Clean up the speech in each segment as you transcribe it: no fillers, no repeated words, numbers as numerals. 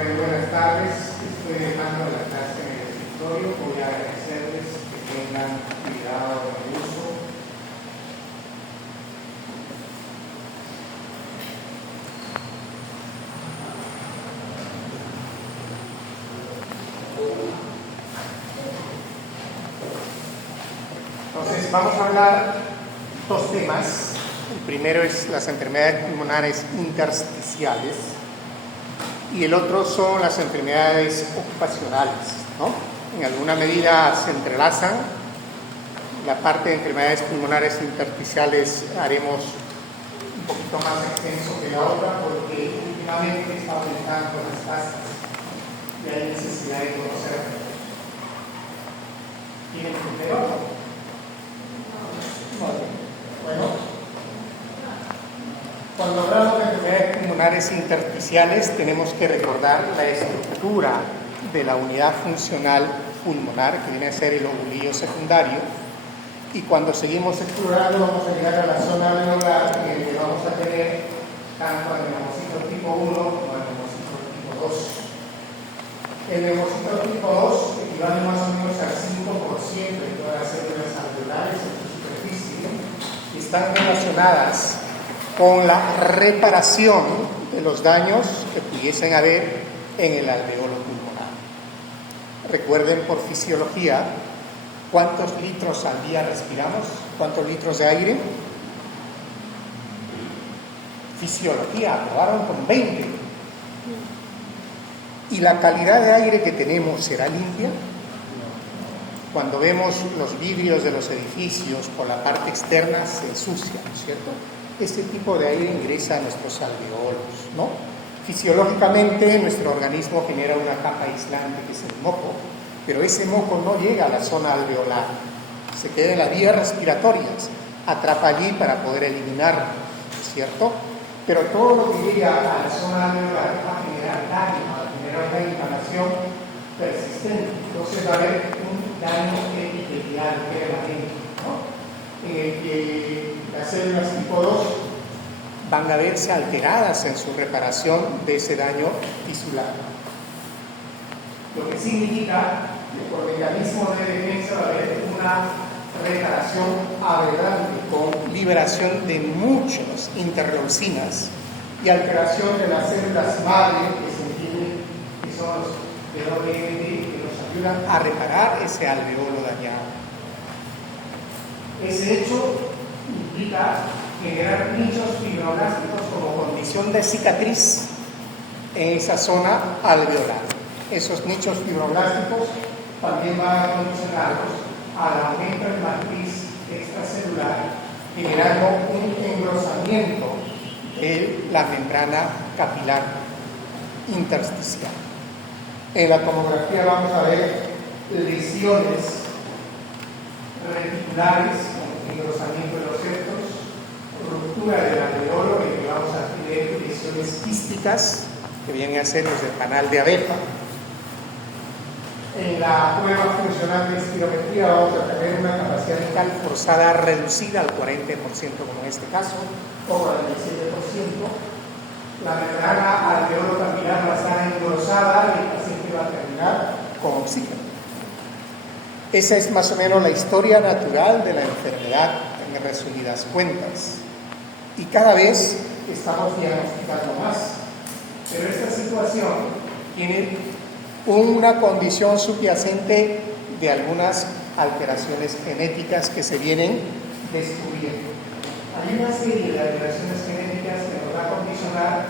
Buenas tardes. Estoy dejando la clase en el escritorio. Voy a agradecerles que tengan cuidado en el uso. Entonces, vamos a hablar dos temas. El primero es las enfermedades pulmonares intersticiales y el otro son las enfermedades ocupacionales, ¿no? En alguna medida se entrelazan. La parte de enfermedades pulmonares intersticiales haremos un poquito más extenso que la otra porque últimamente está aumentando las tasas y hay necesidad de conocerlo. ¿Tienen entero? Bueno. Cuando hablamos de enfermedades pulmonares intersticiales tenemos que recordar la estructura de la unidad funcional pulmonar, que viene a ser el lobulillo secundario, y cuando seguimos explorando vamos a llegar a la zona alveolar en el que vamos a tener tanto el neumocito tipo 1 como el neumocito tipo 2. El neumocito tipo 2 equivale más o menos al 5% de todas las células alveolares en su superficie y están relacionadas con la reparación de los daños que pudiesen haber en el alveolo pulmonar. Recuerden por fisiología cuántos litros al día respiramos, cuántos litros de aire. Fisiología, aprobaron con 20. ¿Y la calidad de aire que tenemos será limpia? Cuando vemos los vidrios de los edificios por la parte externa se ensucian, ¿no es cierto? Este tipo de aire ingresa a nuestros alveolos, ¿no? Fisiológicamente nuestro organismo genera una capa aislante que es el moco, pero ese moco no llega a la zona alveolar, se queda en las vías respiratorias, atrapa allí para poder eliminarlo, ¿cierto? Pero todo lo que llega a la zona alveolar va a generar daño, va a generar una inflamación persistente, entonces va a haber un daño epitelial permanente, ¿no? En el que las células tipo 2 van a verse alteradas en su reparación de ese daño tisular. Lo que significa que por mecanismo de defensa va a haber una reparación aberrante con liberación de muchas interleucinas y alteración de las células madre que se entienden que son los WNT que nos ayudan a reparar ese alveolo dañado. Ese hecho implica generar nichos fibroblásticos como condición de cicatriz en esa zona alveolar. Esos nichos fibroblásticos también van a condicionarlos al aumento de matriz extracelular, generando un engrosamiento de la membrana capilar intersticial. En la tomografía vamos a ver lesiones reticulares, con engrosamiento de los septos, ruptura del alveolo, en que vamos a tener lesiones quísticas, que vienen a ser los del canal de abeja. En la prueba funcional de espirometría vamos a tener una capacidad vital forzada reducida al 40%, como en este caso, o al 17%. La membrana alveolo capilar va a estar engrosada y el paciente va a terminar con oxígeno. Esa es más o menos la historia natural de la enfermedad en resumidas cuentas. Y cada vez estamos diagnosticando más. Pero esta situación tiene una condición subyacente de algunas alteraciones genéticas que se vienen descubriendo. Hay una serie de alteraciones genéticas que nos va a condicionar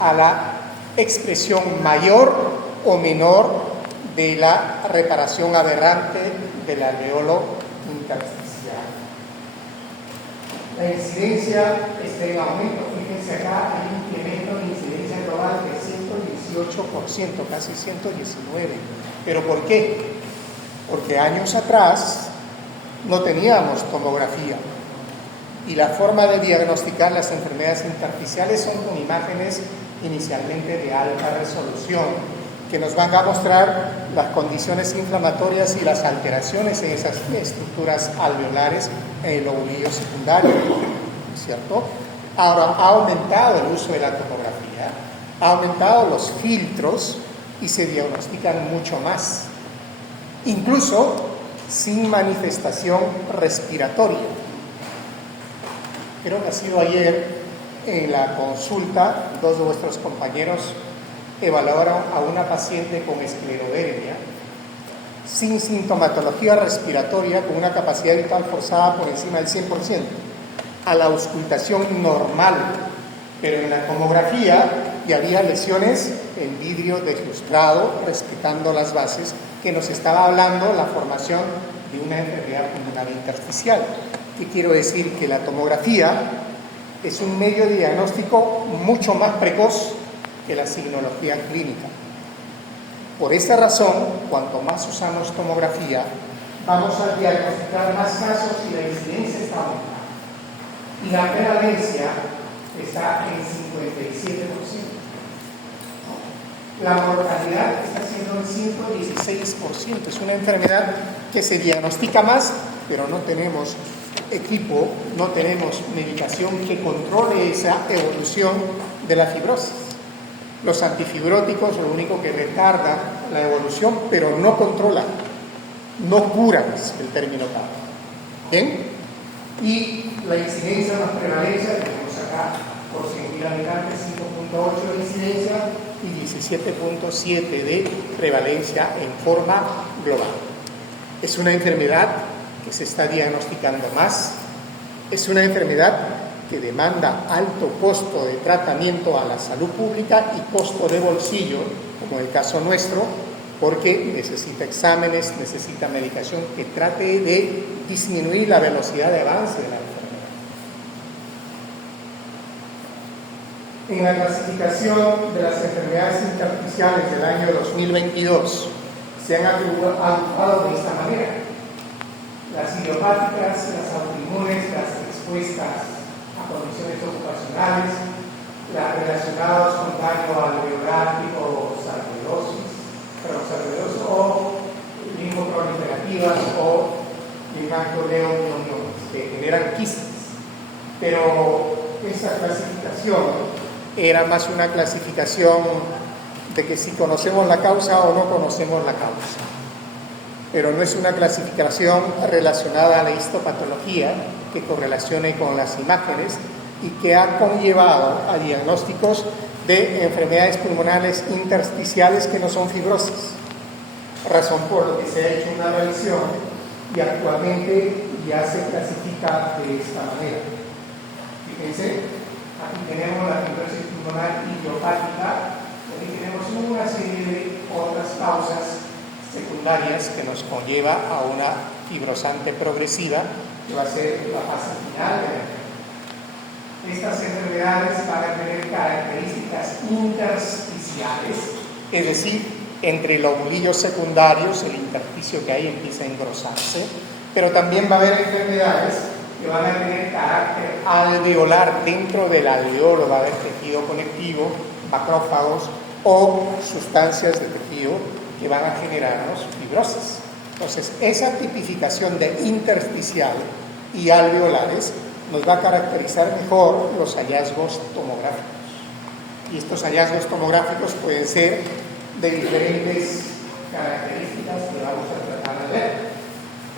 a la expresión mayor o menor de la reparación aberrante del alveolo intersticial. La incidencia está en aumento. Fíjense acá, hay un incremento de incidencia global de 118%, casi 119%. ¿Pero por qué? Porque años atrás no teníamos tomografía y la forma de diagnosticar las enfermedades intersticiales son con imágenes inicialmente de alta resolución que nos van a mostrar las condiciones inflamatorias y las alteraciones en esas estructuras alveolares en el lobulillo secundario, ¿cierto? Ahora ha aumentado el uso de la tomografía Ha aumentado los filtros y se diagnostican mucho más, incluso sin manifestación respiratoria. Creo que ha sido ayer en la consulta, dos de vuestros compañeros evaluaron a una paciente con esclerodermia sin sintomatología respiratoria, con una capacidad vital forzada por encima del 100%, a la auscultación normal, pero en la tomografía ya había lesiones en vidrio deslustrado, respetando las bases, que nos estaba hablando la formación de una enfermedad pulmonar intersticial. ¿Qué quiero decir? Que la tomografía es un medio de diagnóstico mucho más precoz que la signología clínica. Por esta razón, cuanto más usamos tomografía, vamos a diagnosticar más casos y la incidencia está aumentando. Y la prevalencia está en 57%. La mortalidad está siendo en 116%. Es una enfermedad que se diagnostica más, pero no tenemos equipo, no tenemos medicación que controle esa evolución de la fibrosis. Los antifibróticos lo único que retardan la evolución, pero no controlan, no curan, es el término clave. ¿Bien? Y la incidencia más prevalencia, tenemos acá por 100.000 habitantes, 5.8 de incidencia y 17.7 de prevalencia en forma global. Es una enfermedad que se está diagnosticando más, es una enfermedad que demanda alto costo de tratamiento a la salud pública y costo de bolsillo, como en el caso nuestro, porque necesita exámenes, necesita medicación que trate de disminuir la velocidad de avance de la enfermedad. En la clasificación de las enfermedades intersticiales del año 2022 se han agrupado de esta manera: las idiopáticas, las autoinmunes, las expuestas a condiciones ocupacionales, las relacionadas con daño alveolar tipo sarcoidosis o linfoproliferativas o linfancoleomioniomas, que generan quistes. Pero esta clasificación era más una clasificación de que si conocemos la causa o no conocemos la causa, pero no es una clasificación relacionada a la histopatología que correlacione con las imágenes y que ha conllevado a diagnósticos de enfermedades pulmonares intersticiales que no son fibrosas, razón por la que se ha hecho una revisión y actualmente ya se clasifica de esta manera. Fíjense, aquí tenemos la fibrosis pulmonar idiopática, aquí tenemos una serie de otras causas secundarias que nos conlleva a una fibrosante progresiva, que va a ser la fase final de la enfermedad. Estas enfermedades van a tener características intersticiales, es decir, entre lobulillos secundarios, el intersticio que hay empieza a engrosarse, pero también va a haber enfermedades que van a tener carácter alveolar. Dentro del alveolo va a haber tejido conectivo, macrófagos o sustancias de tejido que van a generarnos fibrosis. Entonces, esa tipificación de intersticial y alveolares nos va a caracterizar mejor los hallazgos tomográficos. Y estos hallazgos tomográficos pueden ser de diferentes características que vamos a tratar de ver.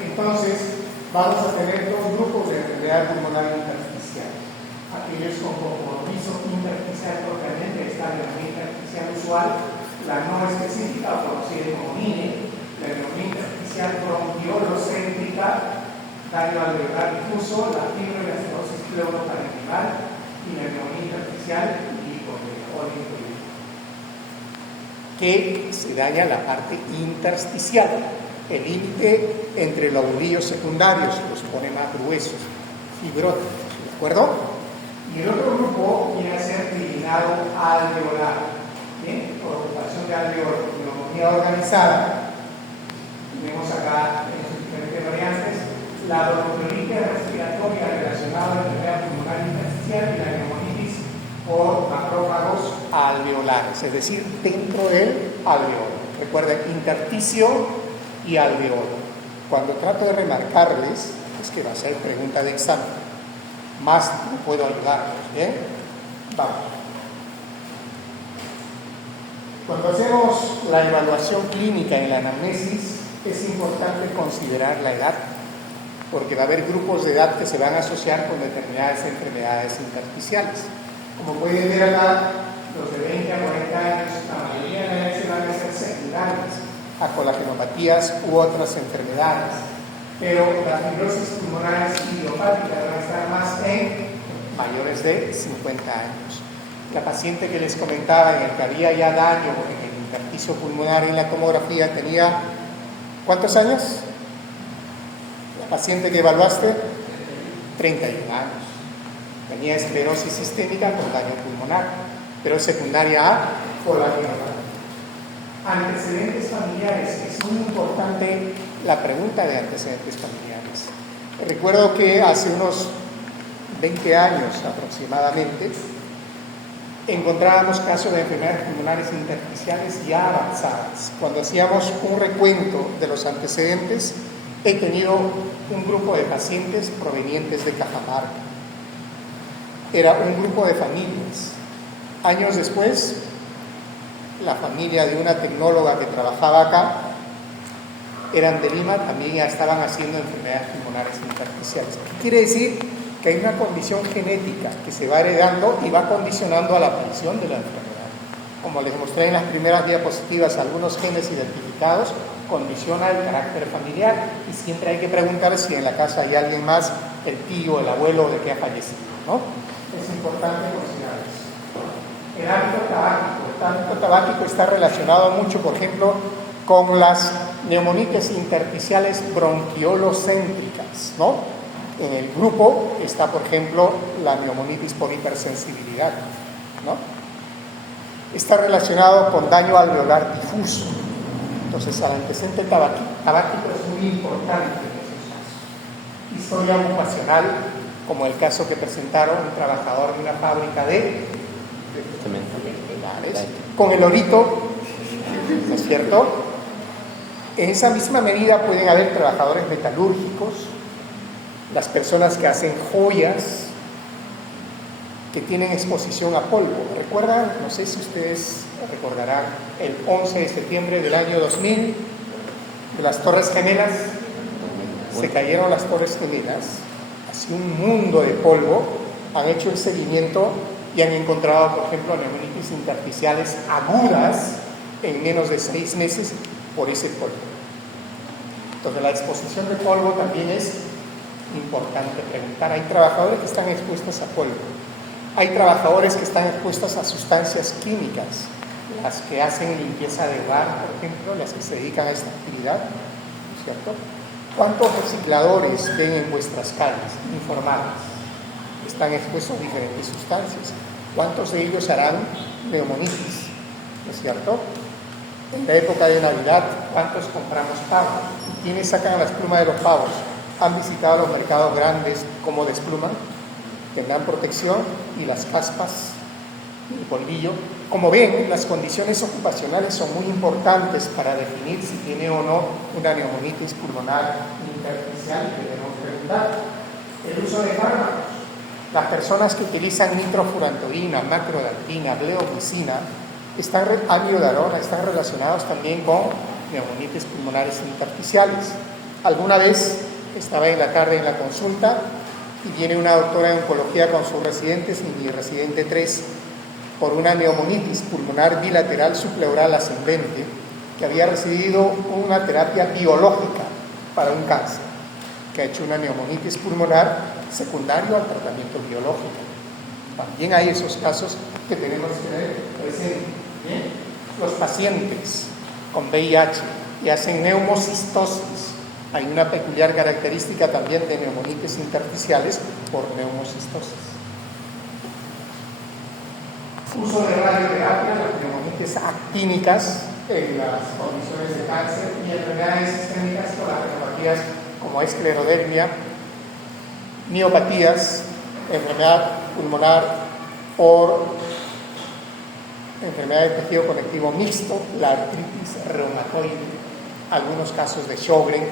Entonces, vamos a tener dos grupos de enfermedad pulmonar intersticial. Aquellos con compromiso intersticial propiamente, está en la intersticial usual, la no específica, conocida como NINE, la neumonía intersticial bronquiolocéntrica, daño alveolar difuso, la fibroelastosis pleuroparenquimal y la neumonía intersticial lipoides, que se daña la parte intersticial, el límite entre lobulillos secundarios, los pone más gruesos, fibróticos, ¿de acuerdo? Y el otro grupo viene a ser inclinado alveolar, ¿bien? Por ocupación de alveolo, neumonía organizada. Tenemos acá en sus diferentes variantes la bronquiolitis respiratoria relacionada a la enfermedad pulmonar intersticial y la neumonitis por macrófagos alveolares, es decir, dentro del alveolo. Recuerden, intersticio y alveolo. Cuando trato de remarcarles, es que va a ser pregunta de examen, más no puedo ayudarlos, ¿bien? Vamos. Cuando hacemos la evaluación clínica en la anamnesis, es importante considerar la edad, porque va a haber grupos de edad que se van a asociar con determinadas enfermedades intersticiales. Como pueden ver acá, los de 20 a 40 años, la mayoría de ellas van a ser secundarias a colagenopatías u otras enfermedades, pero las fibrosis pulmonares idiopáticas van a estar más en mayores de 50 años. La paciente que les comentaba en el que había ya daño en el intersticio pulmonar en la tomografía tenía, ¿cuántos años? La paciente que evaluaste, 31 años. Tenía esclerosis sistémica con daño pulmonar, pero secundaria a colagenopatia. Antecedentes familiares, es muy importante la pregunta de antecedentes familiares. Recuerdo que hace unos 20 años aproximadamente encontrábamos casos de enfermedades pulmonares intersticiales ya avanzadas. Cuando hacíamos un recuento de los antecedentes, he tenido un grupo de pacientes provenientes de Cajamarca. Era un grupo de familias. Años después, la familia de una tecnóloga que trabajaba acá, eran de Lima, también ya estaban haciendo enfermedades pulmonares intersticiales. ¿Qué quiere decir? Que hay una condición genética que se va heredando y va condicionando a la aparición de la enfermedad. Como les mostré en las primeras diapositivas, algunos genes identificados condicionan el carácter familiar y siempre hay que preguntar si en la casa hay alguien más, el tío, el abuelo de que ha fallecido, ¿no? Es importante considerar eso. El hábito tabáquico. El hábito tabáquico está relacionado mucho, por ejemplo, con las neumonitis intersticiales bronquiolocéntricas, ¿no? En el grupo está, por ejemplo, la neumonitis por hipersensibilidad, ¿no? Está relacionado con daño alveolar difuso. Entonces, el antecedente tabáquico es muy importante en esos casos. Historia ocupacional, como el caso que presentaron un trabajador de una fábrica de metales, con el orito, ¿no es cierto? En esa misma medida pueden haber trabajadores metalúrgicos, las personas que hacen joyas, que tienen exposición a polvo. ¿Recuerdan? No sé si ustedes recordarán el 11 de septiembre del año 2000, de las Torres Gemelas. Se cayeron las Torres Gemelas, así un mundo de polvo. Han hecho el seguimiento y han encontrado, por ejemplo, neumonitis intersticiales agudas en menos de 6 meses por ese polvo. Entonces, la exposición de polvo también es importante preguntar. Hay trabajadores que están expuestos a polvo, hay trabajadores que están expuestos a sustancias químicas, las que hacen limpieza de hogar, por ejemplo, las que se dedican a esta actividad, ¿cierto? ¿Cuántos recicladores ven en vuestras calles informales? Están expuestos a diferentes sustancias. ¿Cuántos de ellos harán neumonitis? ¿No es cierto? En la época de Navidad, ¿cuántos compramos pavos? ¿Quiénes sacan las plumas de los pavos? ¿Han visitado los mercados grandes cómo despluman? Tendrán protección y las caspas y el polvillo. Como ven, las condiciones ocupacionales son muy importantes para definir si tiene o no una neumonitis pulmonar intersticial. Debemos preguntar. El uso de fármacos. Las personas que utilizan nitrofurantoína, macrodaltina, bleomicina, amiodarona, están relacionados también con neumonitis pulmonares intersticiales. Alguna vez estaba en la tarde en la consulta y viene una doctora en oncología con sus residentes, y mi residente 3, por una neumonitis pulmonar bilateral subpleural ascendente, que había recibido una terapia biológica para un cáncer, que ha hecho una neumonitis pulmonar secundario al tratamiento biológico. También hay esos casos que tenemos que tener presentes. ¿Bien? Los pacientes con VIH y hacen neumocistosis. Hay una peculiar característica también de neumonitis intersticiales por neumocistosis. Uso de radioterapia, las neumonitis actínicas en las condiciones de cáncer y enfermedades sistémicas con las enfermedades como esclerodermia, miopatías, enfermedad pulmonar por enfermedad de tejido conectivo mixto, la artritis reumatoide, algunos casos de Sjögren.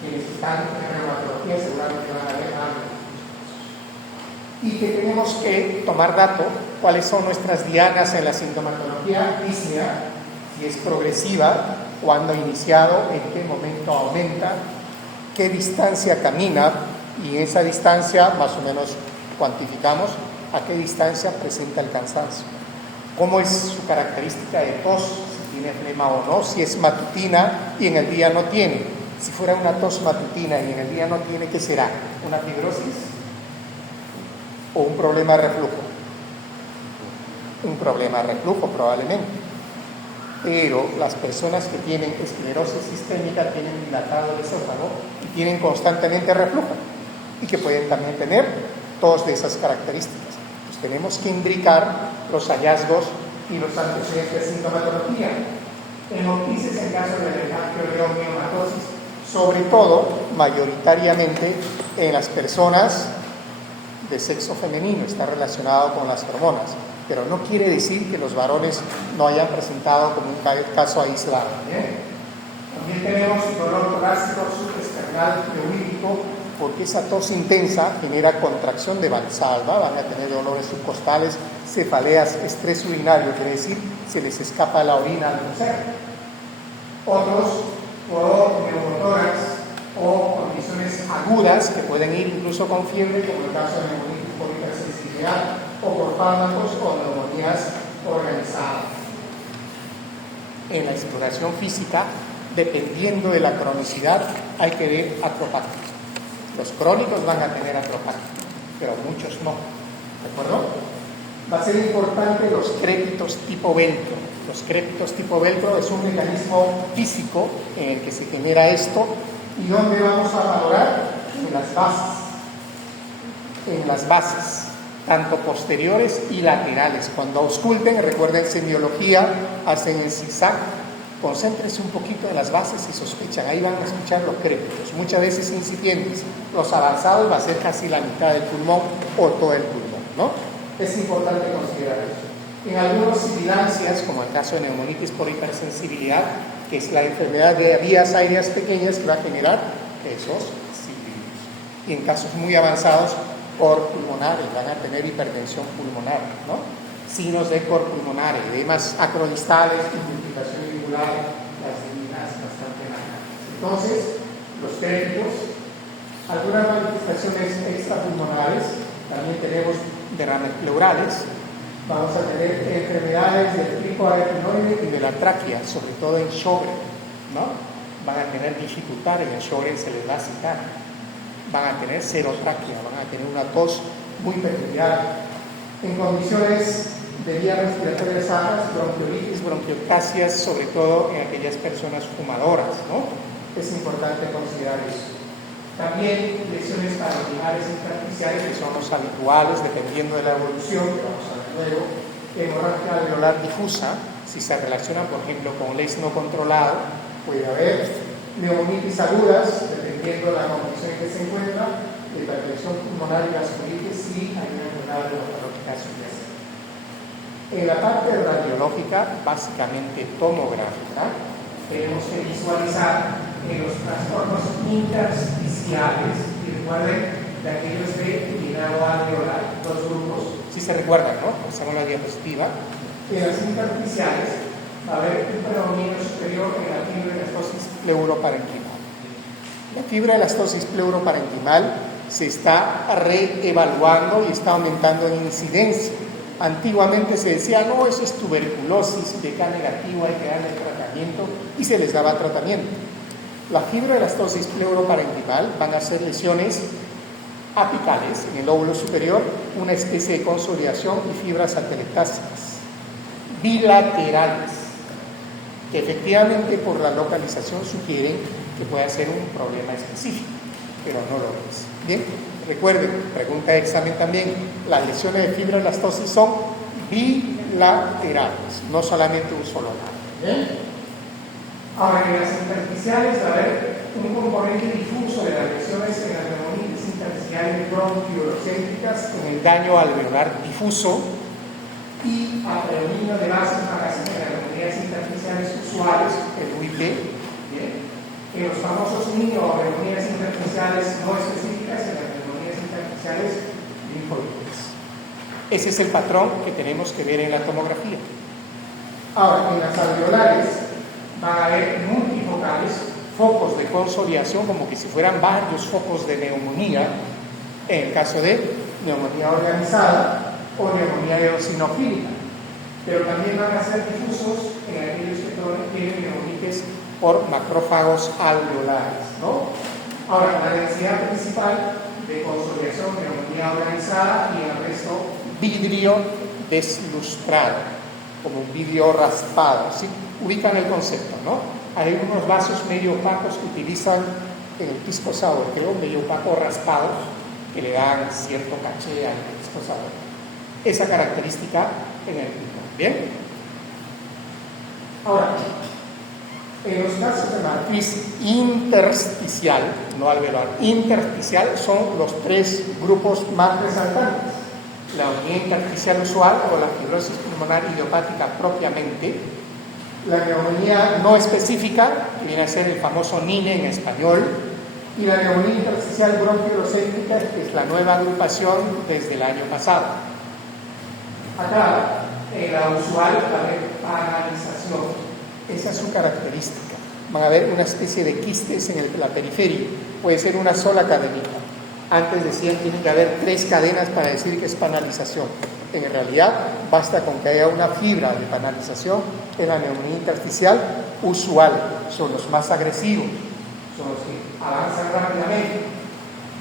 Quienes están en reumatología seguramente van a ver algo. Y que tenemos que tomar dato cuáles son nuestras dianas en la sintomatología dísnea, si es progresiva, cuándo ha iniciado, en qué momento aumenta, qué distancia camina, y en esa distancia más o menos cuantificamos a qué distancia presenta el cansancio. Cómo es su característica de tos, si tiene flema o no, si es matutina y en el día no tiene. Si fuera una tos matutina y en el día no tiene, ¿qué será? ¿Una fibrosis o un problema de reflujo? Un problema de reflujo probablemente. Pero las personas que tienen esclerosis sistémica tienen dilatado el esófago y tienen constantemente reflujo, y que pueden también tener tos de esas características. Pues tenemos que imbricar los hallazgos y los antecedentes de sintomatología. Hemoptisis en caso de angiomiomatosis, sobre todo, mayoritariamente en las personas de sexo femenino, está relacionado con las hormonas, pero no quiere decir que los varones no hayan presentado como un caso aislado. ¿Bien? También tenemos dolor torácico subesternal fluídico, porque esa tos intensa genera contracción de valsalva, van a tener dolores subcostales, cefaleas, estrés urinario, quiere decir se les escapa la orina al toser. Otros, por neumotórax o condiciones agudas que pueden ir incluso con fiebre, como el caso de neumonitis por hipersensibilidad, o por fármacos o neumonías organizadas. En la exploración física, dependiendo de la cronicidad, hay que ver atropáticos. Los crónicos van a tener atropáticos, pero muchos no. ¿De acuerdo? Va a ser importante los crépitos tipo velcro. Los crépitos tipo velcro es un mecanismo físico en el que se genera esto. ¿Y dónde vamos a valorar? En las bases. En las bases, tanto posteriores y laterales. Cuando ausculten, recuerden, en biología hacen en zigzag, concéntrense un poquito en las bases y sospechan, ahí van a escuchar los crépitos, muchas veces incipientes. Los avanzados va a ser casi la mitad del pulmón o todo el pulmón, ¿no? Es importante considerar eso. En algunas sibilancias, como el caso de neumonitis por hipersensibilidad, que es la enfermedad de vías aéreas pequeñas que va a generar esos sibilos. Y en casos muy avanzados, cor pulmonares, van a tener hipertensión pulmonar, ¿no? Signos de cor pulmonar, edemas acrodistales, infiltración irregular, las líneas bastante largas. Entonces, los crépitos, algunas manifestaciones extrapulmonares, también tenemos derrames pleurales, vamos a tener enfermedades del tipo aretinoide y de la tráquea, sobre todo en Sjögren, ¿no? Van a tener dificultad en el Sjögren, se les va a citar. Van a tener serotraquea, van a tener una tos muy peculiar. En condiciones de vías respiratorias altas, bronquiolitis, bronquioctasias, sobre todo en aquellas personas fumadoras, ¿no? Es importante considerar eso. También lesiones paroidales intersticiales, que son los habituales, dependiendo de la evolución, que vamos a ver luego. Hemorragia alveolar difusa, si se relaciona, por ejemplo, con LES no controlado, puede haber neumonitis agudas, dependiendo de la condición en que se encuentra, hipertensión pulmonar y vasculitis, si hay una enfermedad reumatológica subyacente. En la parte radiológica, básicamente tomográfica, tenemos que visualizar en los trastornos intersticiales, y recuerden de aquellos de llenado alveolar, dos grupos, si se recuerdan, ¿no? Pasamos la diapositiva. En las intersticiales va a haber un predominio superior en la fibroelastosis pleuroparenquimal. La fibroelastosis pleuroparenquimal se está reevaluando y está aumentando en incidencia. Antiguamente se decía, no, eso es tuberculosis, PK negativo, hay que darle tratamiento, y se les daba tratamiento. La fibroelastosis pleuroparenquimal van a ser lesiones apicales en el lóbulo superior, una especie de consolidación y fibras atelectásicas bilaterales, que efectivamente por la localización sugieren que puede ser un problema específico, pero no lo es. Bien, recuerden, pregunta de examen también, las lesiones de fibroelastosis son bilaterales, no solamente un solo lado. ¿Bien? Ahora, en las intersticiales va a haber un componente difuso de las lesiones en las neumonitis intersticiales bronquiolocéntricas con el daño alveolar difuso y a predominio de bases bajas en las neumonías intersticiales usuales, el UIP, ¿bien? En los famosos niños o neumonías intersticiales no específicas, en las neumonías intersticiales linfoides. Ese es el patrón que tenemos que ver en la tomografía. Ahora, en las alveolares van a haber multifocales, focos de consolidación, como que si fueran varios focos de neumonía, en el caso de neumonía organizada o neumonía eosinofílica. Pero también van a ser difusos en aquellos que tienen neumonitis por macrófagos alveolares, ¿no? Ahora, la densidad principal de consolidación, neumonía organizada, y el resto vidrio deslustrado, como un vidrio raspado, ¿sí? Ubican el concepto, ¿no? Hay unos vasos medio opacos que utilizan en el pisco sour, creo, medio opacos raspados, que le dan cierto caché al pisco sour. Esa característica en el pisco. ¿Bien? Ahora, en los casos de matriz intersticial, no alveolar, intersticial, son los tres grupos más resaltantes: la neumonía intersticial usual o la fibrosis pulmonar idiopática propiamente, la neumonía no específica, que viene a ser el famoso NINE en español, y la neumonía intersticial bronquiolocéntrica, que es la nueva agrupación desde el año pasado. Acá, en la usual va a haber paralización. Esa es su característica. Van a haber una especie de quistes en la periferia. Puede ser una sola cadenita. Antes decían que tiene que haber 3 cadenas para decir que es panalización. En realidad, basta con que haya una fibra de panalización en la neumonía intersticial usual. Son los más agresivos, son los que avanzan rápidamente.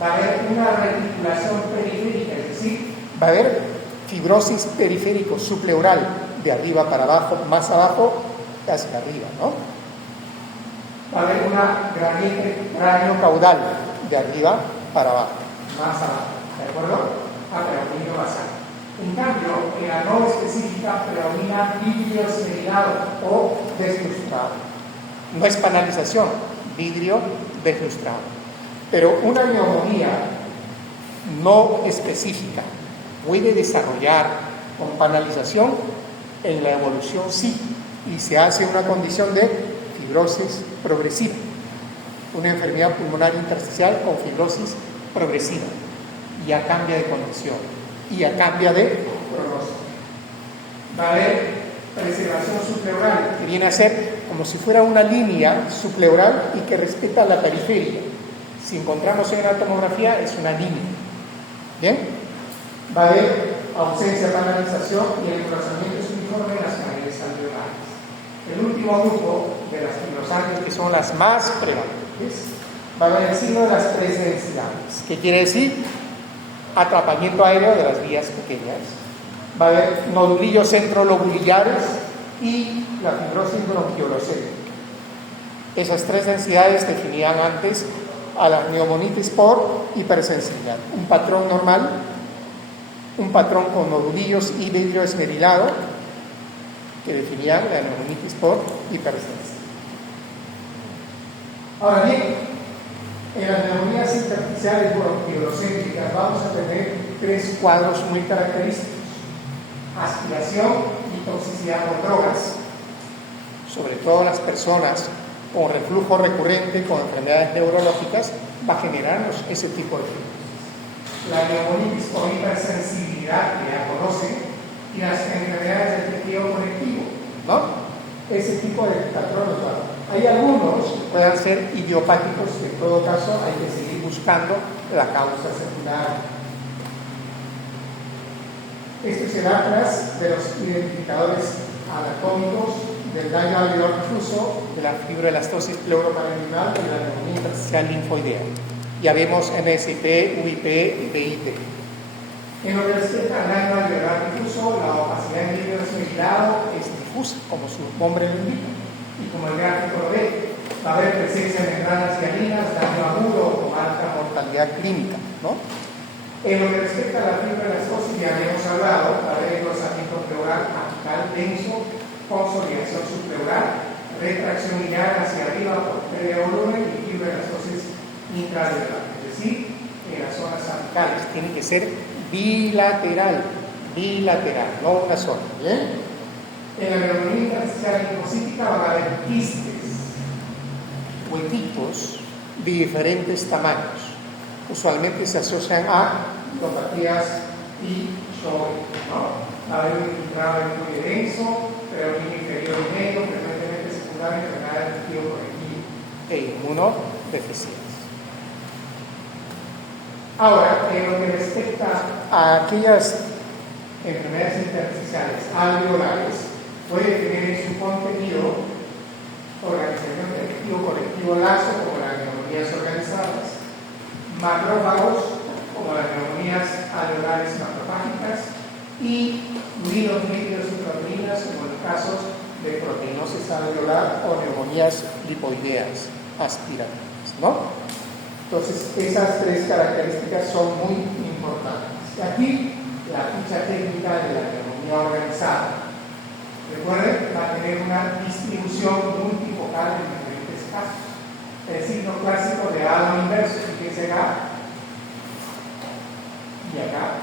Va a haber una reticulación periférica, es decir, va a haber fibrosis periférico subpleural, de arriba para abajo, más abajo, hacia arriba, ¿no? Va a haber una gradiente cráneo-caudal, de arriba para abajo, más abajo, ¿de acuerdo? A predominio basal. En cambio, en la no específica predomina vidrio esmerilado o deslustrado. No es panalización, vidrio deslustrado. Pero una neumonía no específica puede desarrollar con panalización. En la evolución sí, y se hace una condición de fibrosis progresiva, una enfermedad pulmonar intersticial con fibrosis progresiva, ya cambia de condición y ya cambia de pronóstico. Va a haber preservación subpleural, que viene a ser como si fuera una línea subpleural y que respeta la periferia. Si encontramos en la tomografía, es una línea. ¿Bien? Va a haber ausencia de panalización y el desplazamiento es uniforme en las paredes alveolares. El último grupo de las fibrosantes, que son las más prevalentes, va a haber el signo de las 3 densidades. ¿Qué quiere decir? Atrapamiento aéreo de las vías pequeñas. Va a haber nodulillos centrolobulillares y la fibrosis bronquiolocéntrica. Esas 3 densidades definían antes a la neumonitis por hipersensibilidad. Un patrón normal, un patrón con nodulillos y vidrio esmerilado, que definían la neumonitis por hipersensibilidad. Ahora bien, en las neumonías intersticiales bronquiolocéntricas vamos a tener 3 cuadros muy característicos: aspiración y toxicidad por drogas, sobre todo las personas con reflujo recurrente, con enfermedades neurológicas, va a generarnos ese tipo de fibrosis. La neumonitis por hipersensibilidad, que ya conocen, y las enfermedades del tejido conectivo, ¿no? Ese tipo de patrones. Hay algunos que puedan ser idiopáticos, que en todo caso hay que seguir buscando la causa secundaria. Este es el atlas de los identificadores anatómicos del daño alveolar difuso, de la fibroelastosis pleuroparenquimal y de la neumonía intersticial linfoidea. Ya vemos MSIP, UIP y PIT. En lo que respecta al daño alveolar difuso, la opacidad en vidrio esmerilado es difusa, como su nombre lo indica, y como el gráfico lo ve, va a haber presencia de membranas hialinas, daño agudo o alta mortalidad clínica, ¿no? En lo que respecta a la fibroelastosis, ya hemos hablado, va a haber engrosamiento pleural apical denso, consolidación subpleural, retracción iliar hacia arriba por pérdida de volumen y fibroelastosis intradural, es decir, en las zonas apicales. Tiene que ser bilateral, no una sola. ¿Bien? En la neumonía intersticial linfocítica va a haber quistes, huequitos de diferentes tamaños. Usualmente se asocian a neuropatías y sobre, ¿no? Va a haber un infiltrado muy denso, pero un inferior y medio, frecuentemente secundario, enfermedad del tejido conectivo e inmunodeficiencia. Ahora, en lo que respecta a aquellas enfermedades intersticiales alveolares, puede tener en su contenido organización del tejido colectivo laxo, como las neumonías organizadas, macrófagos, como las neumonías alveolares macrofágicas, y fluidos líquidos y proteínas, como en casos de proteinosis alveolar o neumonías lipoideas aspirativas, ¿no? Entonces, esas tres características son muy importantes. Y aquí, la ficha técnica de la neumonía organizada. Recuerden, va a tener una distribución multifocal en diferentes casos. El signo clásico de halo inverso, fíjense acá y acá.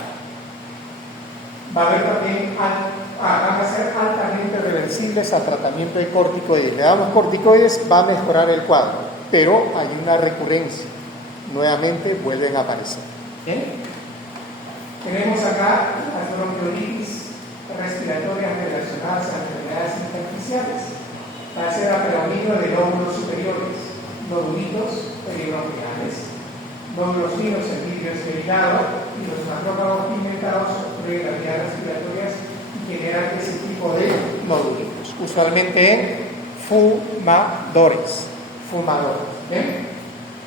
Va a haber también, van a ser altamente reversibles a tratamiento de corticoides. Le damos corticoides, va a mejorar el cuadro, pero hay una recurrencia. Nuevamente vuelven a aparecer. ¿Bien? Tenemos acá las bronquiolitis respiratorias relacionadas a enfermedades intersticiales. Va a ser a predominio de lóbulos superiores, nodulitos peribronquiales, nódulos finos en vidrio esmerilado y los macrófagos pigmentados obstruyen las vías respiratorias y generan ese tipo de nódulos, usualmente en fumadores. ¿Bien?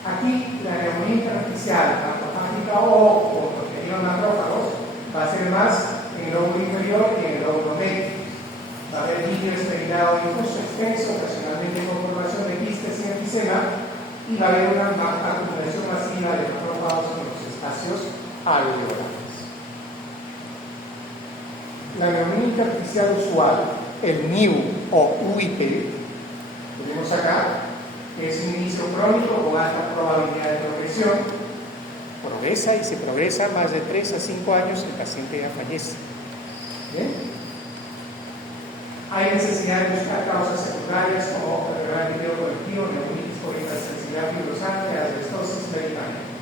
Aquí la neumonía intersticial macrofágica o posterior macrófagos va a ser más en el lóbulo inferior que en el lóbulo medio. Va a haber vidrio esmerilado difuso extenso, ocasionalmente con formación de quistes y enfisema, y va a haber una acumulación masiva de macrófagos en los espacios alveolares. La neumonía intersticial usual, el NIU o UIP, tenemos acá, es un inicio crónico con alta probabilidad de progresión. Progresa y se progresa más de 3 a 5 años, el paciente ya fallece. ¿Bien? Hay necesidad de buscar causas secundarias como enfermedad del tejido colectivo, neumonitis por hipersensibilidad fibrosante, asbestosis, medicamentos.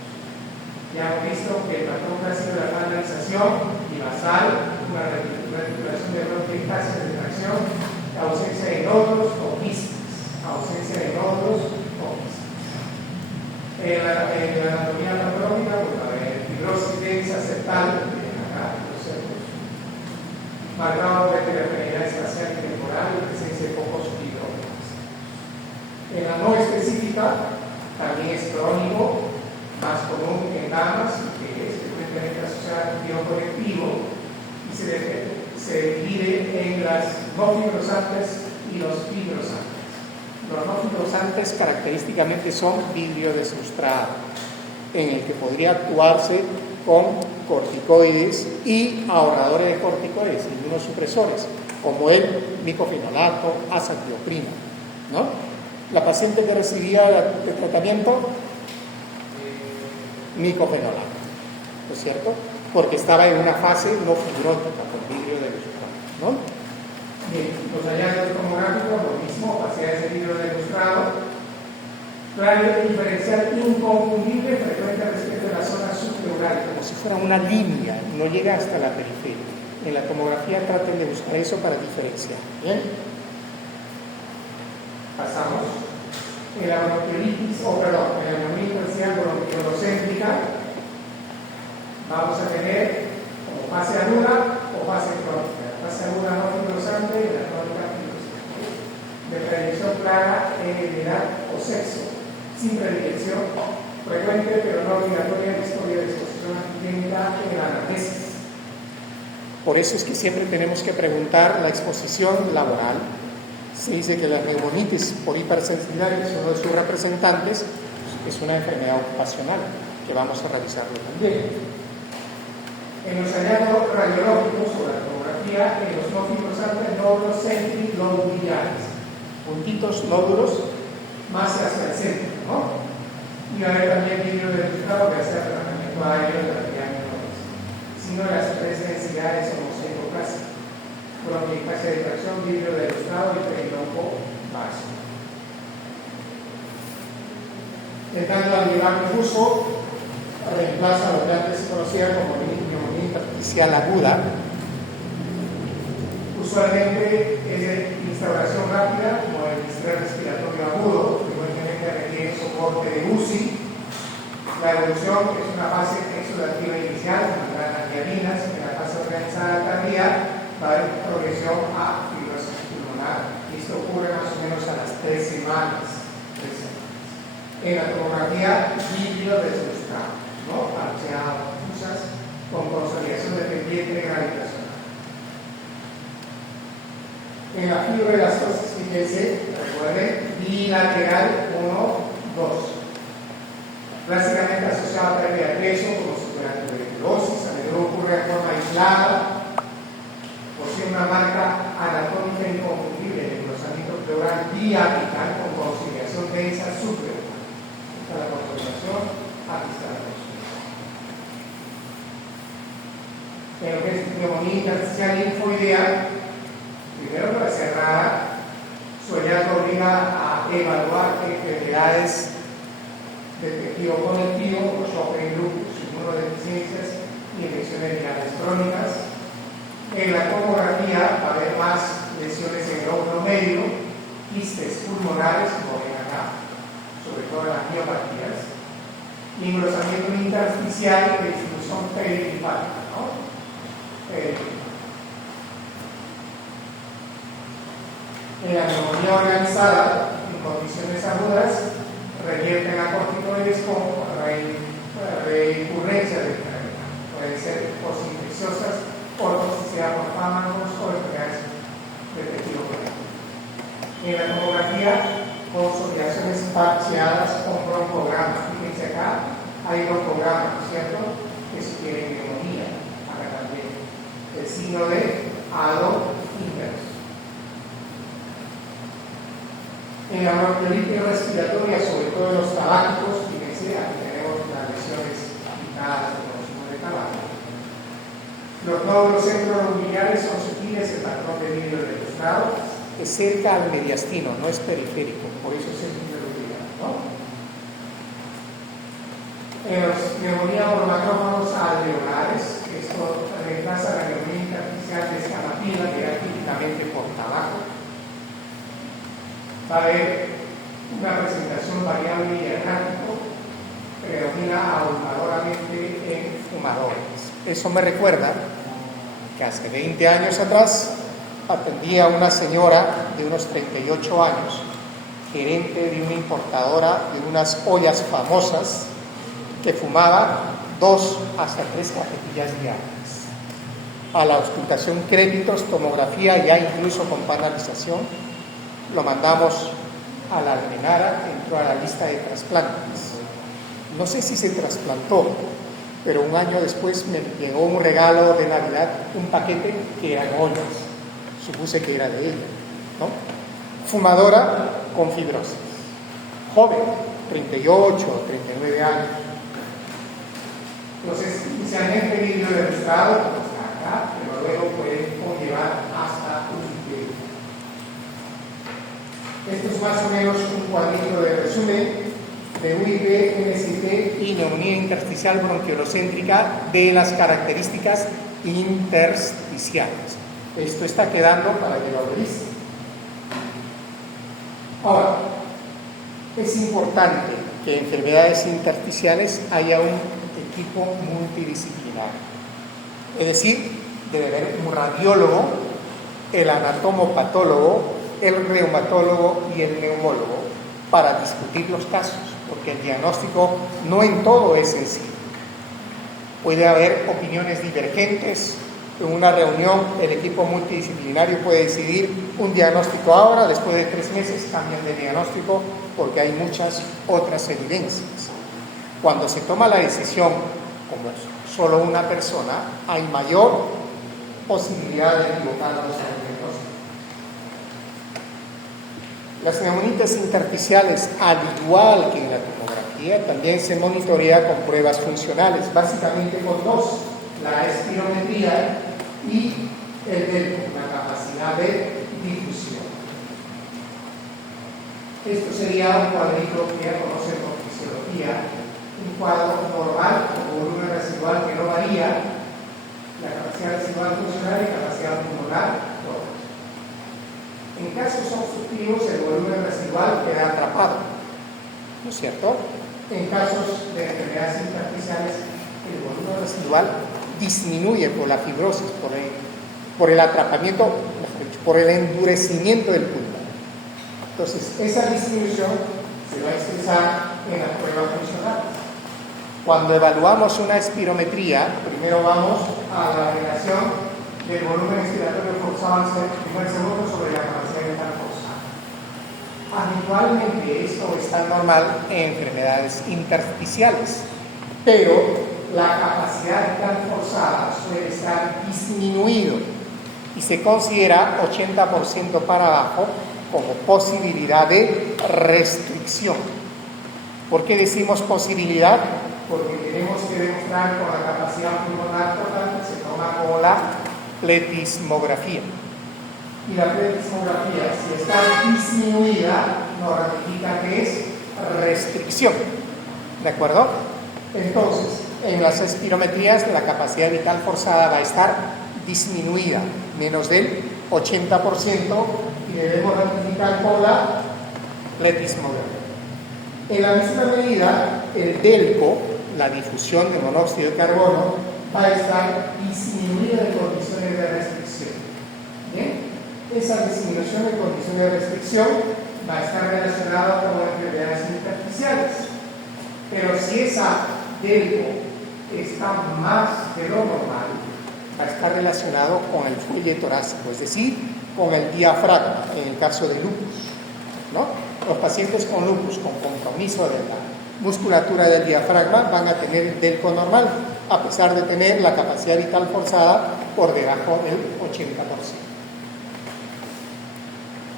Ya hemos visto que el patrón clásico de la canalización y basal, una reticulación de bronquiectasis de tracción, ausencia de nódulos o quistes. Ausencia de nódulos o quistes. En la anatomía patológica, fibrosis densa septal, acá, los cercos, marcado por heterogeneidad espacial y temporal y presencia de pocos fibromas. En la no específica, también es crónico, más común en damas, que es frecuentemente asociada al tejido colectivo y se divide en las no fibrosantes y los fibrosantes. Los no fibrosantes característicamente son vidrio deslustrado, en el que podría actuarse con corticoides y ahorradores de corticoides, inmunosupresores, como el micofenolato, azathioprina, ¿no? La paciente que recibía el tratamiento, micofenolato, ¿no es cierto? Porque estaba en una fase no fibrótica, con vidrio deslustrado, ¿no? Bien, los hallazgos tomográficos, lo mismo, opacidades de vidrio deslustrado, radio diferencial inconfundible frecuente respecto de la zona subpleural, como si fuera una línea, no llega hasta la periferia. En la tomografía traten de buscar eso para diferenciar. ¿Bien? Pasamos. En la bronquiolitis, en la neumonía intersticial bronquiolocéntrica, vamos a tener como fase aguda o fase crónica. Fase aguda no fibrosante y la crónica fibrosante. De predilección clara en edad o sexo, sin predilección, frecuente pero no obligatoria en historia de exposición antigénica en la anamnesis. Por eso es que siempre tenemos que preguntar la exposición laboral. Se dice que la neumonitis por hipersensibilidad, que es uno de sus representantes, es una enfermedad ocupacional, que vamos a revisarlo también. En los hallazgos radiológicos o la tomografía, en los no fibrosantes nódulos centrilobuliares, puntitos nódulos más hacia el centro, ¿no? Y va a haber también vidrio deslustrado que hace el tratamiento aéreo de la diagnóstico, sino las tres densidades homocentoclásicas, bronquiectasia de tracción, vidrio deslustrado y perilongo básico. El daño alveolar difuso reemplaza lo que antes se conocía como neumonía intersticial intersticial aguda. Usualmente es de instauración rápida, como el estrés respiratorio agudo, frecuentemente requiere soporte de UCI. La evolución es una fase exudativa inicial, con las dialinas, en la fase organizada tardía va a haber progresión a fibrosis pulmonar. Esto ocurre más o menos a las 3 semanas. En la tomografía, vidrio deslustrado, ¿no? Parcheado, fusas, con consolidación dependiente gravitacional. En la fibroelastosis, fíjense, recuerden, bilateral 1, 2. Clásicamente asociado a pérdida de peso, como superantituberculosis, a menudo ocurre de forma aislada, posee una marca anatómica inconfundible de engrosamiento pleural biapical con conciliación densa subpleural. Esta es la consolidación apical. En lo que es neumonía intersticial linfoidea, primero para cerrada, su hallazgo obliga a evaluar enfermedades del tejido conectivo, Sjögren lupus, inmunodeficiencias y infecciones virales crónicas. En la tomografía va a haber más lesiones en el lóbulo medio, quistes pulmonares, como ven acá, sobre todo en las miopatías, y engrosamiento intersticial de distribución perilinfática, ¿no? En la neumonía organizada, en condiciones agudas, revierten a corticoides con recurrencia de enfermedad. Pueden ser posinfecciosas o toxicidad por fármacos o enfermedades de tejido conectivo. En la tomografía, consolidaciones parcheadas con broncograma. Fíjense acá, hay broncograma, ¿no es cierto? Que sugieren neumonía. Acá también. El signo de halo inverso. En la bronquiolitis respiratoria, sobre todo en los tabáquicos, fíjense, aquí tenemos las lesiones aplicadas por consumo de tabaco. Los nódulos centronucleares son sutiles, el patrón de vidrio ilustrado es cerca al mediastino, no es periférico, por eso es centronuclear, ¿no? En los neumonía por macrófagos alveolares, esto reemplaza la neumonía intersticial descamativa, que era típicamente por tabaco. Va a haber una presentación variable y errático, predomina abrumadoramente en fumadores. Eso me recuerda que hace 20 años atrás atendí a una señora de unos 38 años, gerente de una importadora de unas ollas famosas, que fumaba 2 hasta 3 cajetillas diarias. A la auscultación créditos, tomografía, ya incluso con panalización, lo mandamos a la Almenara, entró a la lista de trasplantes. No sé si se trasplantó, pero un año después me llegó un regalo de Navidad, un paquete que eran ollas. Supuse que era de ella, ¿no? Fumadora con fibrosis. Joven, 38 o 39 años. Entonces, inicialmente vidrio registrado, acá, pero luego puede conllevar hasta un video. Esto es más o menos un cuadrito de resumen de UIB, NST y neumonía intersticial bronquiolocéntrica de las características intersticiales. Esto está quedando para que lo revisen. Ahora, es importante que en enfermedades intersticiales haya un equipo multidisciplinar. Es decir, debe haber un radiólogo, el anatomopatólogo, el reumatólogo y el neumólogo para discutir los casos, porque el diagnóstico no en todo es sencillo. Puede haber opiniones divergentes. En una reunión el equipo multidisciplinario puede decidir un diagnóstico ahora, después de 3 meses cambian de diagnóstico porque hay muchas otras evidencias. Cuando se toma la decisión como es solo una persona, hay mayor posibilidad de equivocarnos en el diagnóstico. Las neumonitis intersticiales, al igual que en la tomografía, también se monitorea con pruebas funcionales, básicamente con 2, la espirometría y el delto, la capacidad de difusión. Esto sería un cuadrito que ya conocen por fisiología, un cuadro normal con volumen residual que no varía, La capacidad residual funcional y capacidad pulmonar, todas. En casos obstructivos, el volumen residual queda atrapado, ¿no es cierto? En casos de enfermedades intersticiales, el volumen residual disminuye por la fibrosis, por el atrapamiento, por el endurecimiento del pulmón. Entonces, esa disminución se va a expresar en las pruebas funcionales. Cuando evaluamos una espirometría, primero vamos a la relación del volumen expiratorio forzado al primer segundo sobre la capacidad vital forzada. Habitualmente esto está normal en enfermedades intersticiales, pero la capacidad vital forzada suele estar disminuido y se considera 80% para abajo como posibilidad de restricción. ¿Por qué decimos posibilidad? Porque tenemos que demostrar con la capacidad pulmonar total que se toma como la pletismografía. Y la pletismografía, si está disminuida, nos ratifica que es restricción. ¿De acuerdo? Entonces, en las espirometrías la capacidad vital forzada va a estar disminuida, menos del 80%, y debemos ratificar con la pletismografía. En la misma medida, el DELCO, la difusión de monóxido de carbono, va a estar disminuida en condiciones de restricción. ¿Bien? Esa disminución en condiciones de restricción va a estar relacionada con enfermedades intersticiales. Pero si esa DELCO está más de lo normal, va a estar relacionado con el fuelle torácico, es decir, con el diafragma, en el caso de lupus, ¿no? Los pacientes con lupus, con compromiso de la musculatura del diafragma, van a tener el DELCO normal, a pesar de tener la capacidad vital forzada por debajo del 80%.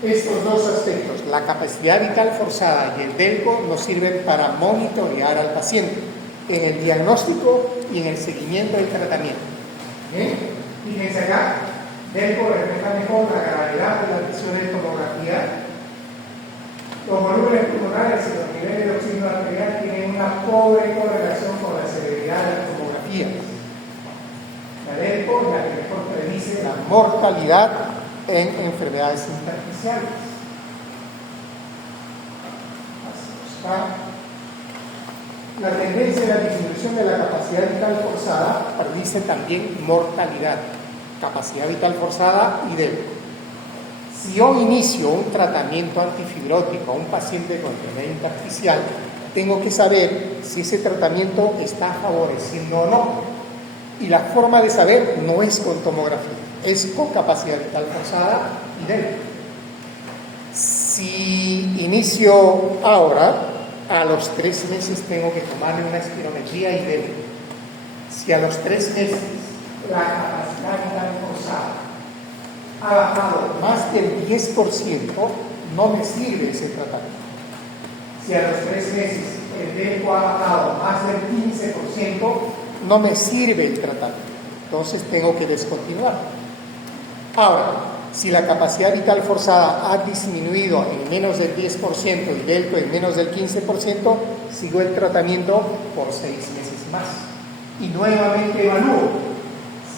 Estos dos aspectos, la capacidad vital forzada y el DELCO, nos sirven para monitorear al paciente en el diagnóstico y en el seguimiento del tratamiento. ¿Bien? Fíjense acá, DELCO refleja mejor la gravedad de la lesión de tomografía. Los volúmenes pulmonares y los niveles de oxígeno arterial tienen una pobre correlación con la severidad de las tomografías. La DELCO es la que mejor predice la mortalidad en enfermedades intersticiales. La tendencia de la disminución de la capacidad vital forzada predice también mortalidad, capacidad vital forzada y DELCO. Si yo inicio un tratamiento antifibrótico a un paciente con enfermedad intersticial, tengo que saber si ese tratamiento está favoreciendo o no. Y la forma de saber no es con tomografía, es con capacidad vital forzada y DELCO. Si inicio ahora, a los 3 meses tengo que tomarle una espirometría y DELCO. Si a los 3 meses la capacidad vital forzada ha bajado más del 10%, no me sirve ese tratamiento. Si a los 3 meses el DELCO ha bajado más del 15%, no me sirve el tratamiento. Entonces tengo que descontinuar. Ahora, si la capacidad vital forzada ha disminuido en menos del 10% y DELCO en menos del 15%, sigo el tratamiento por 6 meses más. Y nuevamente evalúo.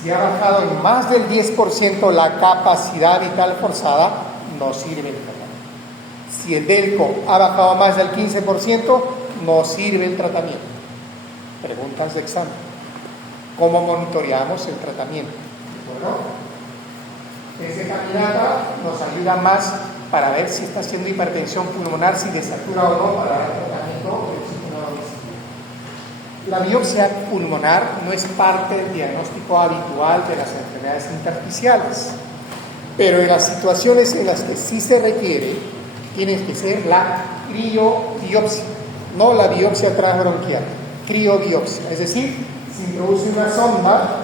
Si ha bajado en más del 10% la capacidad vital forzada, no sirve el tratamiento. Si el DELCO ha bajado más del 15%, no sirve el tratamiento. Preguntas de examen. ¿Cómo monitoreamos el tratamiento? Ese caminata nos ayuda más para ver si está haciendo hipertensión pulmonar, si desatura o no para dar tratamiento de oxígeno domiciliario. La biopsia pulmonar no es parte del diagnóstico habitual de las enfermedades intersticiales, pero en las situaciones en las que sí se requiere, tiene que ser la criobiopsia, no la biopsia transbronquial, criobiopsia, es decir, se introduce una sonda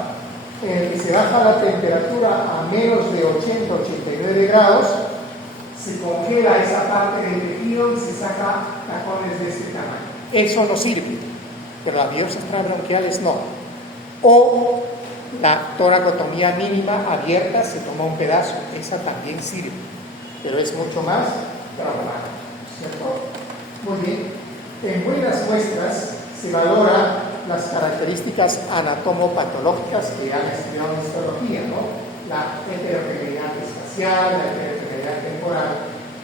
en el que se baja la temperatura a menos de 80-89 grados, se congela esa parte del tejido y se saca cajones de este tamaño. Eso no sirve, pero las biopsias transbronquiales no. O la toracotomía mínima abierta, se toma un pedazo, esa también sirve, pero es mucho más traumática, ¿cierto? Muy bien. En buenas muestras se valora las características anatomopatológicas que ya han estudiado en histología, ¿no? La heterogeneidad espacial, la heterogeneidad temporal,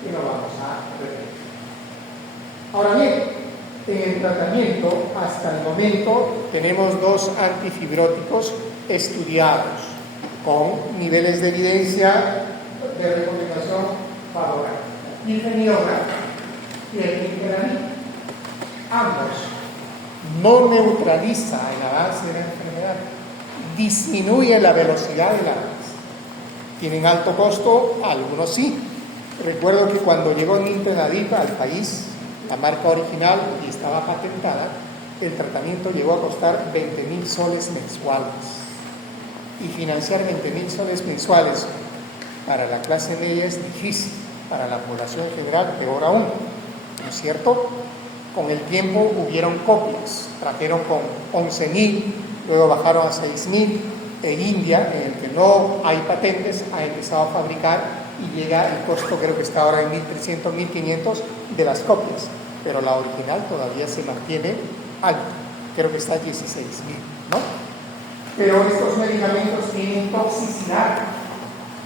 y lo vamos a repetir. Ahora bien, en el tratamiento, hasta el momento, tenemos dos antifibróticos estudiados, con niveles de evidencia de recomendación favorable: la pirfenidona y el nintedanib. Ambos no neutraliza el avance de la enfermedad, disminuye la velocidad del avance. Tienen alto costo, algunos sí. Recuerdo que cuando llegó nintedanib al país, la marca original, y estaba patentada, el tratamiento llegó a costar 20.000 soles mensuales. Y financiar 20.000 soles mensuales para la clase media es difícil, para la población en general peor aún, ¿no es cierto? Con el tiempo hubieron copias, trajeron con 11.000, luego bajaron a 6.000, en India, en el que no hay patentes, ha empezado a fabricar y llega el costo, creo que está ahora en 1.300, 1.500 de las copias, pero la original todavía se mantiene alta, creo que está a 16.000, ¿no? Pero estos medicamentos tienen toxicidad.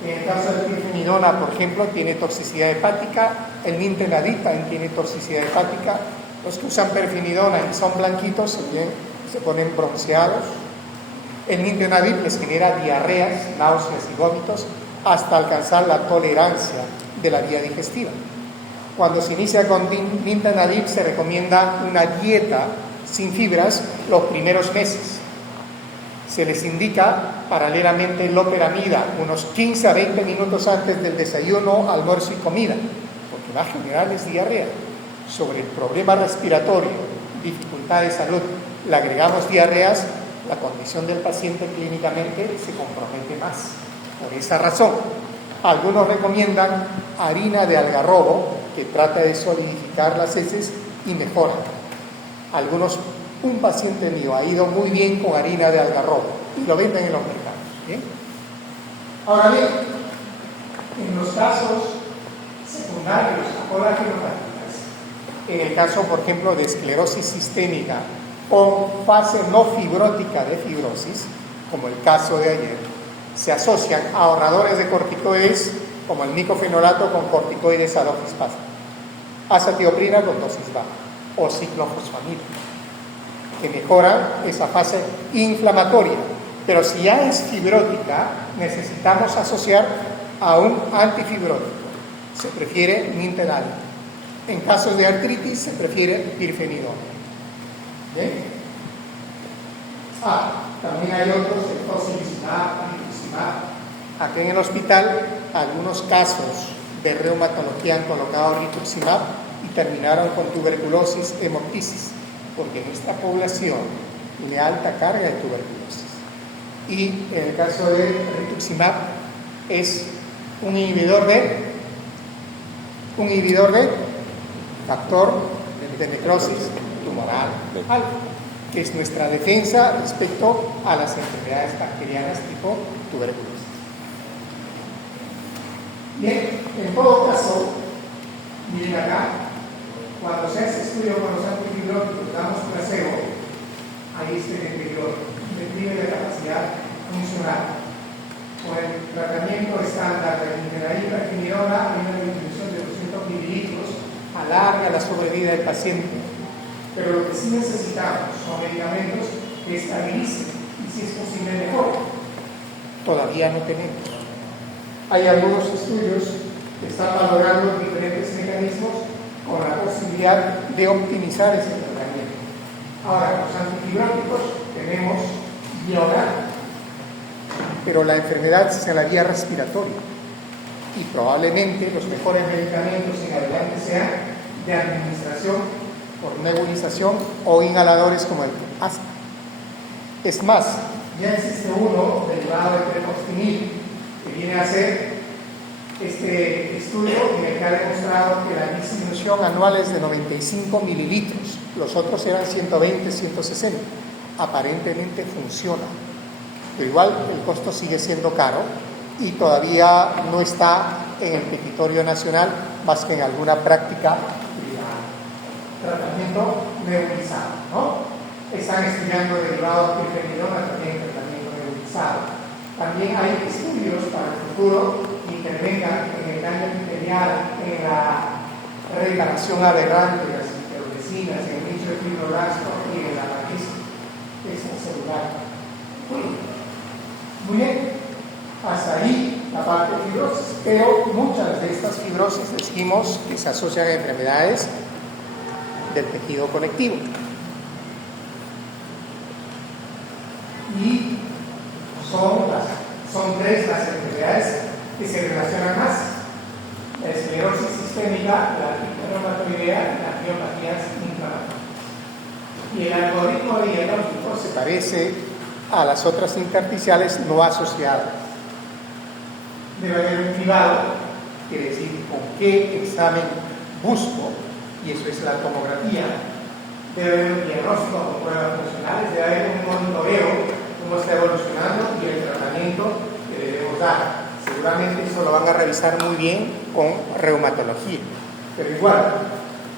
En el caso del pirfenidona, por ejemplo, tiene toxicidad hepática, el nintedanib también tiene toxicidad hepática. Los que usan pirfenidona y son blanquitos se ponen bronceados. El nintedanib les genera diarreas, náuseas y vómitos hasta alcanzar la tolerancia de la vía digestiva. Cuando se inicia con nintedanib se recomienda una dieta sin fibras los primeros meses. Se les indica paralelamente loperamida unos 15 a 20 minutos antes del desayuno, almuerzo y comida, porque va a generarles diarrea. Sobre el problema respiratorio, dificultad de salud, le agregamos diarreas, la condición del paciente clínicamente se compromete más. Por esa razón, algunos recomiendan harina de algarrobo, que trata de solidificar las heces y mejora. Un paciente mío ha ido muy bien con harina de algarrobo y lo venden en los mercados. ¿Bien? Ahora bien, en los casos secundarios a coagulopáticas, en el caso, por ejemplo, de esclerosis sistémica o fase no fibrótica de fibrosis, como el caso de ayer, se asocian a ahorradores de corticoides como el micofenolato con corticoides ad hoc espásicos, azatioprina con dosis baja o ciclofosfamida, que mejora esa fase inflamatoria. Pero si ya es fibrótica, necesitamos asociar a un antifibrótico. Se prefiere nintedanib. En casos de artritis se prefiere pirfenidona. ¿Bien? También hay otros, el tocilizumab, rituximab. Aquí en el hospital, algunos casos de reumatología han colocado rituximab y terminaron con tuberculosis, hemoptisis, porque nuestra población tiene alta carga de tuberculosis. Y en el caso de rituximab es un inhibidor de factor de necrosis tumoral alfa, que es nuestra defensa respecto a las enfermedades bacterianas tipo tuberculosis. Bien, en todo caso, miren acá, cuando se hace estudio con los antifibróticos, damos placebo, ahí está el interior, deprime la capacidad funcional. Con el tratamiento estándar de nintedanib, pirfenidona, hay una disminución de 200 mililitros, alarga la sobrevida del paciente. Pero lo que sí necesitamos son medicamentos que estabilicen y, si es posible, mejor. Todavía no tenemos. Hay algunos estudios que están valorando diferentes mecanismos con la posibilidad de optimizar ese tratamiento. Ahora, los antifibróticos tenemos vía oral, pero la enfermedad es en la vía respiratoria y probablemente los mejores medicamentos en adelante sean de administración por nebulización o inhaladores como el asma. Es más, ya existe uno derivado de treprostinil que viene a ser este estudio en el que ha demostrado que la disminución anual es de 95 mililitros, los otros eran 120, 160. Aparentemente funciona, pero igual el costo sigue siendo caro y todavía no está en el petitorio nacional más que en alguna práctica privada. Tratamiento nebulizado, ¿no? están estudiando derivados de pirfenidona, también tratamiento nebulizado. También hay estudios para el futuro que intervengan en el daño epitelial, en la reparación aberrante de las interleucinas, en el nicho de fibroblasto y en la matriz extracelular. Muy bien, hasta ahí la parte de fibrosis, pero muchas de estas fibrosis decimos que se asocian a enfermedades del tejido conectivo. Y son tres las enfermedades que se relacionan más: la esclerosis sistémica, la reumatoidea y las miopatías inflamatorias. Y el algoritmo de diagnóstico se parece a las otras intersticiales no asociadas. Debe haber un cribado, quiere decir con qué examen busco, y eso es la tomografía. Debe haber un diagnóstico con pruebas funcionales, debe haber un monitoreo, cómo está evolucionando y el tratamiento que debemos dar. Seguramente eso lo van a revisar muy bien con reumatología. Pero igual,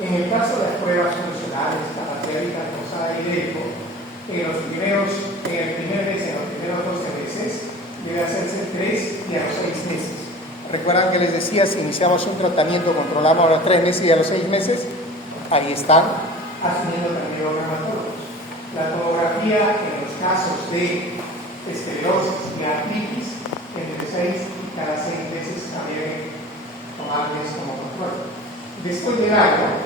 en el caso de las pruebas funcionales, capacidad vital forzada y greco, en el primer mes, en los primeros 12 meses, debe hacerse 3 y a los 6 meses. Recuerdan que les decía, si iniciamos un tratamiento, controlamos a los 3 meses y a los 6 meses, ahí están asumiendo también los reumatólogos. La tomografía en los casos de esclerosis y artritis, entre 6 y cada 6 meses también tomarles como control. Después del año,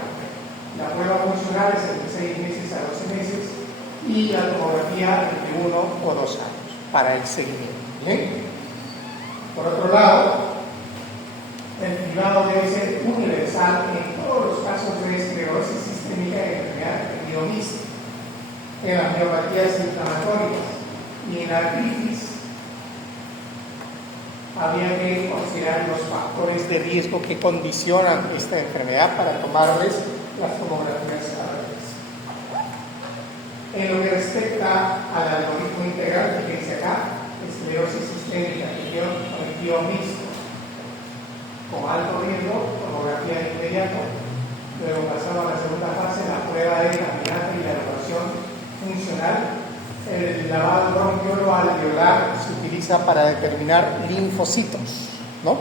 la prueba funcional es entre 6 meses a 12 meses y la tomografía entre 1 o 2 años para el seguimiento. ¿Bien? Por otro lado, el cribado debe ser universal en todos los casos de esclerosis sistémica y enfermedad del tejido mixto, en las miopatías inflamatorias y en la artritis. Había que considerar los factores de riesgo que condicionan esta enfermedad para tomarles las tomografías cada vez. En lo que respecta al algoritmo integral, fíjense acá, esclerosis sistémica, tejido mixto, con alto riesgo, tomografía de inmediato. Luego pasamos a la segunda fase, la prueba de caminata y la evaluación funcional. El lavado bronquiolo alveolar se utiliza para determinar linfocitos, ¿no?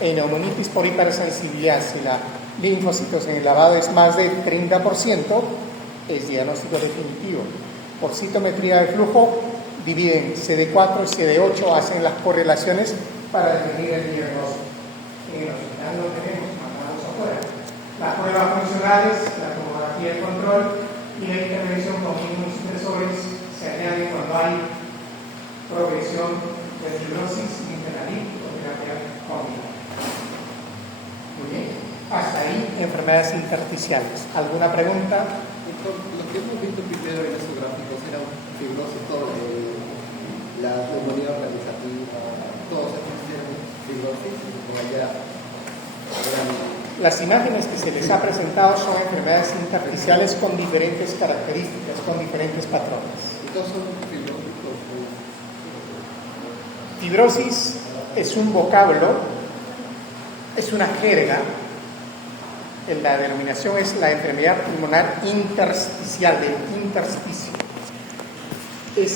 En neumonitis por hipersensibilidad, si la linfocitos en el lavado es más del 30%, es diagnóstico definitivo. Por citometría de flujo, dividen CD4 y CD8, hacen las correlaciones para definir el diagnóstico. En el hospital lo tenemos, mandamos afuera. Las pruebas funcionales, la tomografía de control y la intervención con inmunosupresores se añade cuando hay progresión de fibrosis internalítica o terapia crónica. Muy bien. Hasta ahí, enfermedades intersticiales. ¿Alguna pregunta? Lo que hemos visto primero en esos gráficos era un fibrosito, la neumonía organizativa, todos estos eran fibrosis, como allá eran... Las imágenes que se les ha presentado son enfermedades intersticiales con diferentes características, con diferentes patrones. ¿Y todos son fibróticos? Fibrosis es un vocablo, es una jerga. La denominación es la enfermedad pulmonar intersticial, del intersticio.